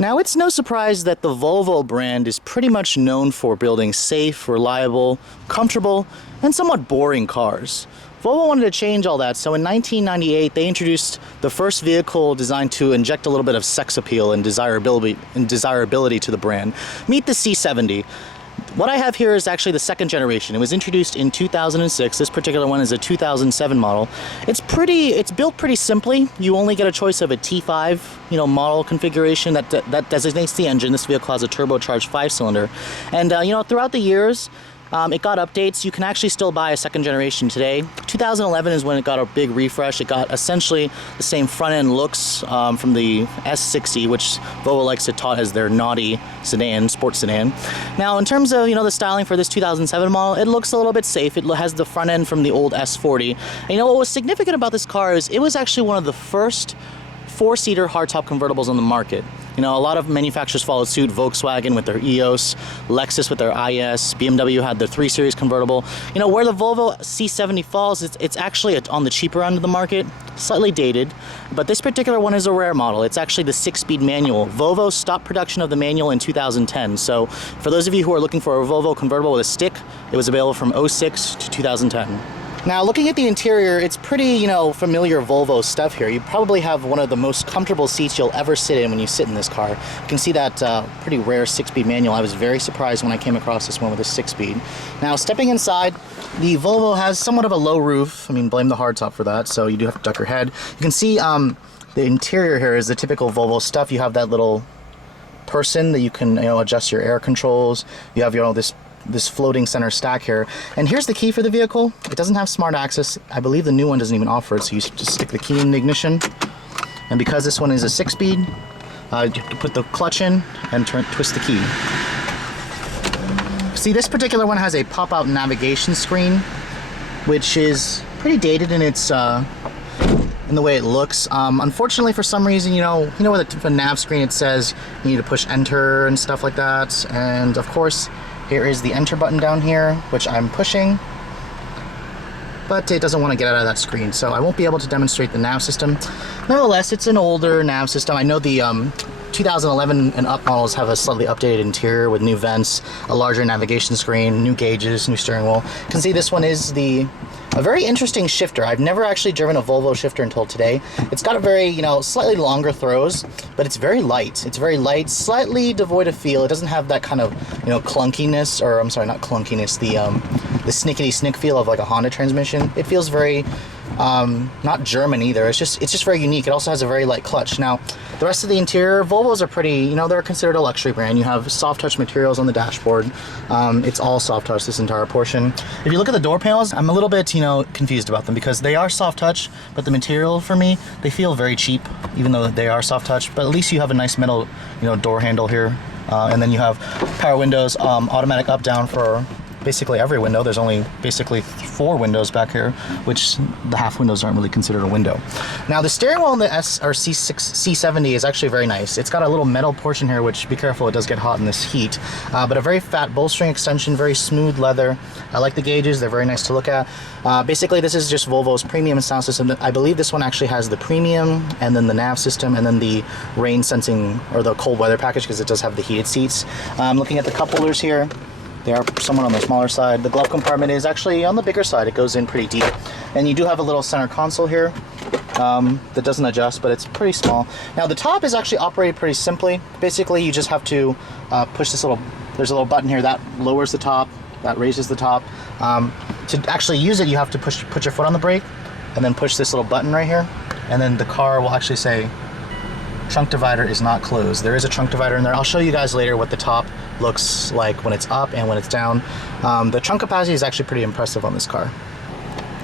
Now, it's no surprise that the Volvo brand is pretty much known for building safe, reliable, comfortable, and somewhat boring cars. Volvo wanted to change all that, so in 1998 they introduced the first vehicle designed to inject a little bit of sex appeal and desirability to the brand. Meet the C70. What I have here is actually the second generation. It was introduced in 2006. This particular one is a 2007 model. It's built pretty simply. You only get a choice of a T5, model configuration that designates the engine. This vehicle has a turbocharged 5-cylinder. And throughout the years, it got updates. You can actually still buy a second generation today. 2011 is when it got a big refresh. It got essentially the same front end looks from the S60, which Volvo likes to tout as their naughty sedan, sports sedan. Now, in terms of the styling for this 2007 model, it looks a little bit safe. It has the front end from the old S40. And what was significant about this car is it was actually one of the first 4-seater hardtop convertibles on the market. A lot of manufacturers followed suit. Volkswagen with their EOS, Lexus with their IS, BMW had their 3 Series convertible. Where the Volvo C70 falls, it's actually on the cheaper end of the market, slightly dated, but this particular one is a rare model. It's actually the 6-speed manual. Volvo stopped production of the manual in 2010, so for those of you who are looking for a Volvo convertible with a stick, it was available from 2006 to 2010. Now, looking at the interior, it's pretty, familiar Volvo stuff here. You probably have one of the most comfortable seats you'll ever sit in when you sit in this car. You can see that pretty rare 6-speed manual. I was very surprised when I came across this one with a 6-speed. Now, stepping inside, the Volvo has somewhat of a low roof. Blame the hardtop for that, so you do have to duck your head. You can see the interior here is the typical Volvo stuff. You have that little person that you can, adjust your air controls. You have, this floating center stack here. And here's the key for the vehicle. It doesn't have smart access. I believe the new one doesn't even offer it, so you just stick the key in the ignition. And because this one is a 6-speed, you have to put the clutch in and twist the key. See, this particular one has a pop-out navigation screen, which is pretty dated in its in the way it looks. Unfortunately, for some reason, with the nav screen, it says you need to push enter and stuff like that. And of course, here is the enter button down here, which I'm pushing, but it doesn't want to get out of that screen, so I won't be able to demonstrate the nav system. Nevertheless, it's an older nav system. I know the 2011 and up models have a slightly updated interior with new vents, a larger navigation screen, new gauges, new steering wheel. You can see this one is a very interesting shifter. I've never actually driven a Volvo shifter until today. It's got a very, slightly longer throws, but it's very light. It's very light, slightly devoid of feel. It doesn't have that kind of, clunkiness, or I'm sorry, not clunkiness, the snickety-snick feel of like a Honda transmission. It feels very, not German either. It's just very unique. It also has a very light clutch. Now, the rest of the interior, Volvos are pretty, they're considered a luxury brand. You have soft touch materials on the dashboard. It's all soft touch, this entire portion. If you look at the door panels, I'm a little bit, confused about them because they are soft touch, but the material for me, they feel very cheap, even though they are soft touch. But at least you have a nice metal, door handle here. And then you have power windows, automatic up down for basically every window. There's only basically 4 windows back here, which the half windows aren't really considered a window. Now, the steering wheel in the C70 is actually very nice. It's got a little metal portion here, which, be careful, it does get hot in this heat, but a very fat bolstering extension, very smooth leather. I like the gauges. They're very nice to look at. Basically, this is just Volvo's premium sound system. I believe this one actually has the premium, and then the nav system, and then the rain sensing, or the cold weather package, because it does have the heated seats. Looking at the cup holders here, they are somewhat on the smaller side. The glove compartment is actually on the bigger side. It goes in pretty deep. And you do have a little center console here that doesn't adjust, but it's pretty small. Now, the top is actually operated pretty simply. Basically, you just have to push this there's a little button here that lowers the top, that raises the top. To actually use it, you have to put your foot on the brake and then push this little button right here. And then the car will actually say, trunk divider is not closed. There is a trunk divider in there. I'll show you guys later what the top looks like when it's up and when it's down. The trunk capacity is actually pretty impressive on this car.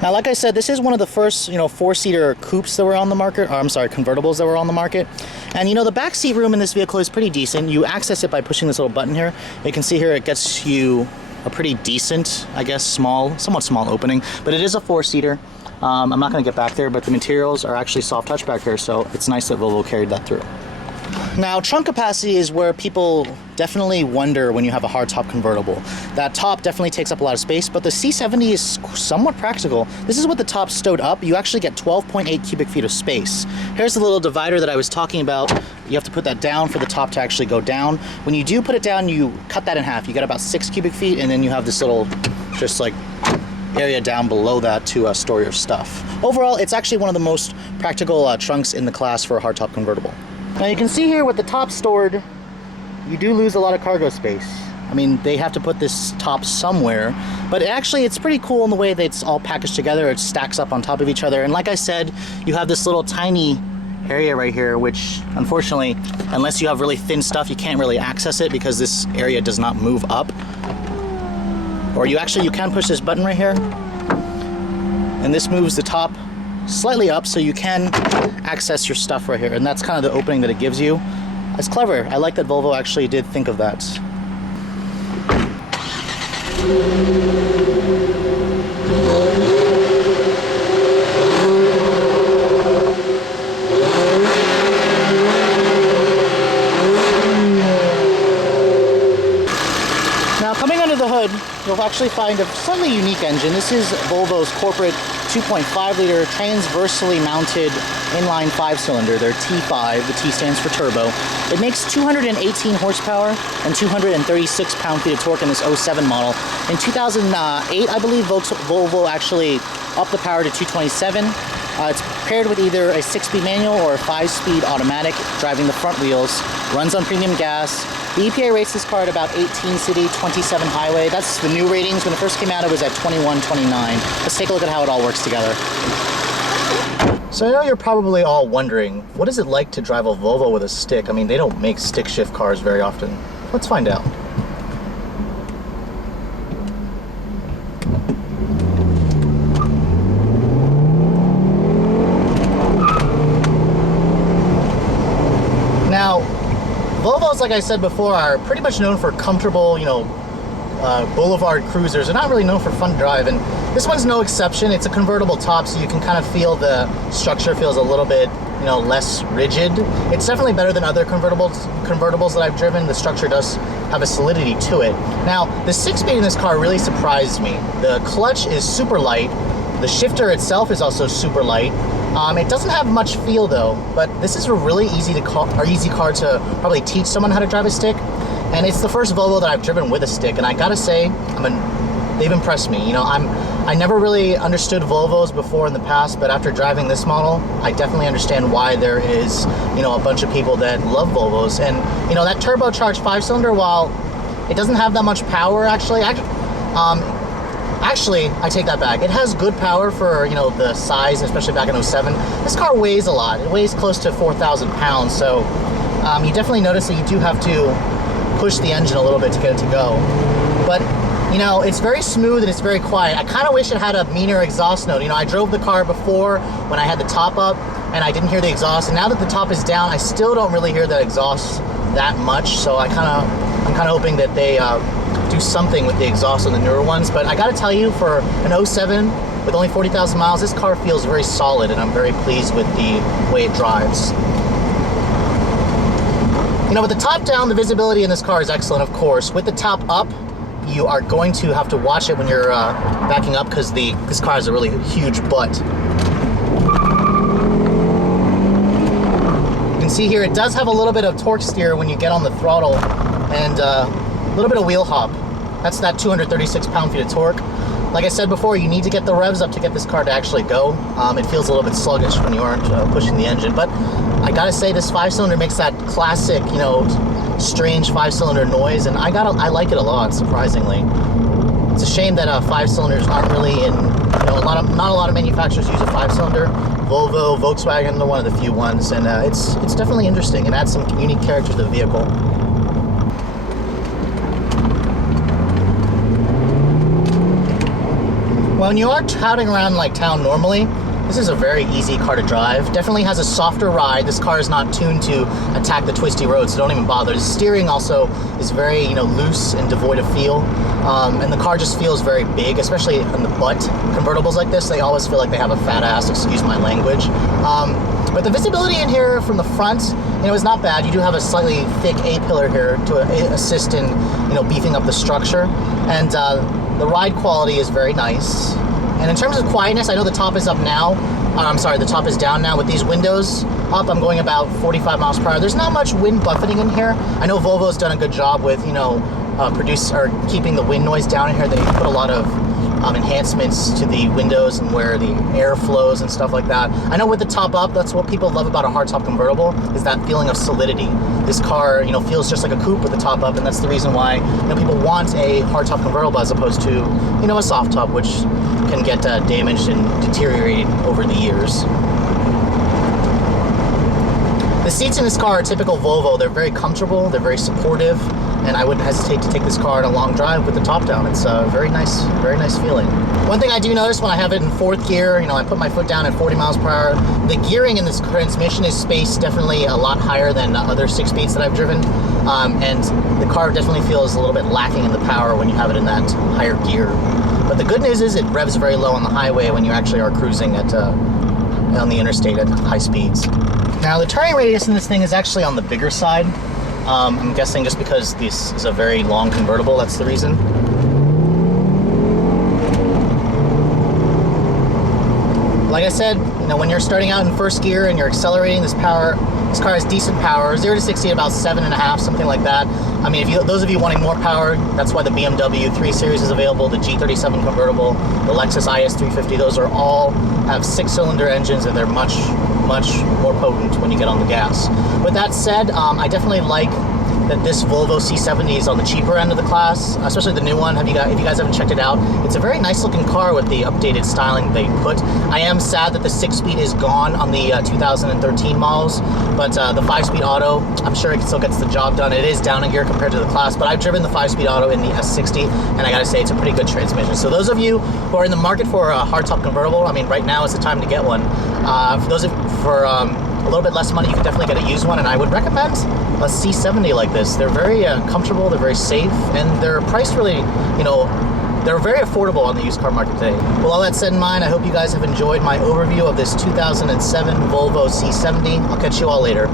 Now, like I said, this is one of the first, 4-seater coupes that were on the market, or I'm sorry, convertibles that were on the market. And the back seat room in this vehicle is pretty decent. You access it by pushing this little button here. You can see here it gets you a pretty decent, I guess, somewhat small opening, but it is a 4-seater. I'm not going to get back there, but the materials are actually soft touch back here, so it's nice that Volvo carried that through. Now, trunk capacity is where people definitely wonder when you have a hardtop convertible. That top definitely takes up a lot of space, but the C70 is somewhat practical. This is with the top stowed up. You actually get 12.8 cubic feet of space. Here's the little divider that I was talking about. You have to put that down for the top to actually go down. When you do put it down, you cut that in half. You get about 6 cubic feet, and then you have this little, just like, area down below that to store your stuff. Overall, it's actually one of the most practical trunks in the class for a hardtop convertible. Now you can see here with the top stored, you do lose a lot of cargo space. I mean, they have to put this top somewhere, but actually it's pretty cool in the way that it's all packaged together. It stacks up on top of each other. And like I said, you have this little tiny area right here, which unfortunately, unless you have really thin stuff, you can't really access it because this area does not move up. Or you can push this button right here, and this moves the top slightly up so you can access your stuff right here, and that's kind of the opening that it gives you. It's clever. I like that Volvo actually did think of that. Now, coming under the hood, you'll actually find a slightly unique engine. This is Volvo's corporate 2.5-liter transversely mounted inline 5-cylinder. They're T5. The T stands for turbo. It makes 218 horsepower and 236 pound-feet of torque in this 07 model. In 2008, I believe Volvo actually upped the power to 227. It's paired with either a 6-speed manual or a 5-speed automatic, driving the front wheels. Runs on premium gas. The EPA rates this car at about 18 city, 27 highway. That's the new ratings. When it first came out, it was at 21, 29. Let's take a look at how it all works together. So I know you're probably all wondering, what is it like to drive a Volvo with a stick? I mean, they don't make stick shift cars very often. Let's find out. Now, Volvos, like I said before, are pretty much known for comfortable, boulevard cruisers. They're not really known for fun to drive, and this one's no exception. It's a convertible top, so you can kind of feel the structure feels a little bit, less rigid. It's definitely better than other convertibles that I've driven. The structure does have a solidity to it. Now, the 6-speed in this car really surprised me. The clutch is super light. The shifter itself is also super light. It doesn't have much feel though, but this is a really easy car to probably teach someone how to drive a stick. And it's the first Volvo that I've driven with a stick, and I gotta say, they've impressed me. I never really understood Volvos before in the past, but after driving this model, I definitely understand why there is, a bunch of people that love Volvos. And, that turbocharged 5-cylinder, while it doesn't have that much power, actually, I take that back. It has good power for, the size, especially back in 07. This car weighs a lot. It weighs close to 4,000 pounds, so you definitely notice that you do have to push the engine a little bit to get it to go. But, it's very smooth and it's very quiet. I kind of wish it had a meaner exhaust note. I drove the car before when I had the top up and I didn't hear the exhaust, and now that the top is down, I still don't really hear that exhaust that much, so I'm kind of hoping that they do something with the exhaust on the newer ones. But I gotta tell you, for an 07 with only 40,000 miles, this car feels very solid, and I'm very pleased with the way it drives. With the top down, the visibility in this car is excellent, of course. With the top up, you are going to have to watch it when you're backing up, because this car has a really huge butt. You can see here, it does have a little bit of torque steer when you get on the throttle, and a little bit of wheel hop. That's that 236 pound-feet of torque. Like I said before, you need to get the revs up to get this car to actually go. It feels a little bit sluggish when you aren't pushing the engine, but I gotta say, this 5-cylinder makes that classic, strange 5-cylinder noise, and I like it a lot, surprisingly. It's a shame that 5-cylinders aren't really in, not a lot of manufacturers use a 5-cylinder. Volvo, Volkswagen, they're one of the few ones, and it's definitely interesting and adds some unique character to the vehicle. When you are touting around like town normally, this is a very easy car to drive. Definitely has a softer ride. This car is not tuned to attack the twisty roads, so don't even bother. The steering also is very, loose and devoid of feel. And the car just feels very big, especially in the butt. Convertibles like this, they always feel like they have a fat ass, excuse my language. But the visibility in here from the front it's not bad. You do have a slightly thick A-pillar here to assist in, beefing up the structure. And the ride quality is very nice. And in terms of quietness, I know the top is up now. I'm sorry, the top is down now. With these windows up, I'm going about 45 miles per hour. There's not much wind buffeting in here. I know Volvo's done a good job with, keeping the wind noise down in here. They put a lot of enhancements to the windows and where the air flows and stuff like that. I know with the top up, that's what people love about a hardtop convertible, is that feeling of solidity. This car, feels just like a coupe with the top up, and that's the reason why people want a hardtop convertible as opposed to a soft top, which can get damaged and deteriorated over the years. The seats in this car are typical Volvo. They're very comfortable, they're very supportive, and I wouldn't hesitate to take this car on a long drive with the top down. It's a very nice feeling. One thing I do notice when I have it in 4th gear, I put my foot down at 40 miles per hour, the gearing in this transmission is spaced definitely a lot higher than other 6-speeds that I've driven, and the car definitely feels a little bit lacking in the power when you have it in that higher gear. But the good news is it revs very low on the highway when you actually are cruising on the interstate at high speeds. Now the turning radius in this thing is actually on the bigger side. I'm guessing just because this is a very long convertible, that's the reason. Like I said, when you're starting out in 1st gear and you're accelerating, this car has decent power. 0 to 60 at about 7.5, something like that. I mean, those of you wanting more power, that's why the BMW 3 Series is available, the G37 convertible, the Lexus IS350, those all have 6-cylinder engines, and they're much more potent when you get on the gas. With that said, I definitely like that this Volvo C70 is on the cheaper end of the class, especially the new one. If you guys haven't checked it out, it's a very nice looking car with the updated styling they put. I am sad that the 6-speed is gone on the 2013 models, but the 5-speed auto, I'm sure it still gets the job done. It is down in gear compared to the class, but I've driven the 5-speed auto in the S60, and I gotta say, it's a pretty good transmission. So those of you who are in the market for a hardtop convertible, I mean, right now is the time to get one. For a little bit less money, you can definitely get a used one, and I would recommend a C70 like this. They're very comfortable, they're very safe, and they're priced really, they're very affordable on the used car market today. With all that said in mind, I hope you guys have enjoyed my overview of this 2007 Volvo C70. I'll catch you all later.